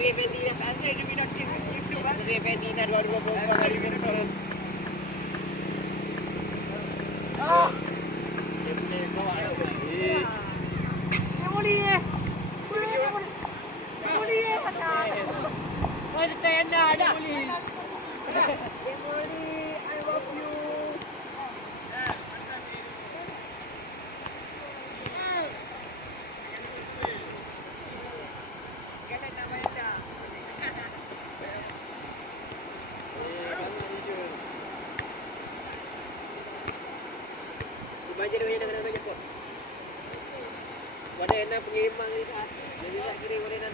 Fendi dah tak ada dia minat game tu kan. Fendi dah 2-2 hari kena tolong. Ah. Dia boleh bawa dah. Dia boleh ni. Boleh kata. Why the tenda dia boleh. Dia boleh. I love you. Baca dia banyak nak baca kok. Wadah enak pengiriman ni. Jadi tak kira wadah enak.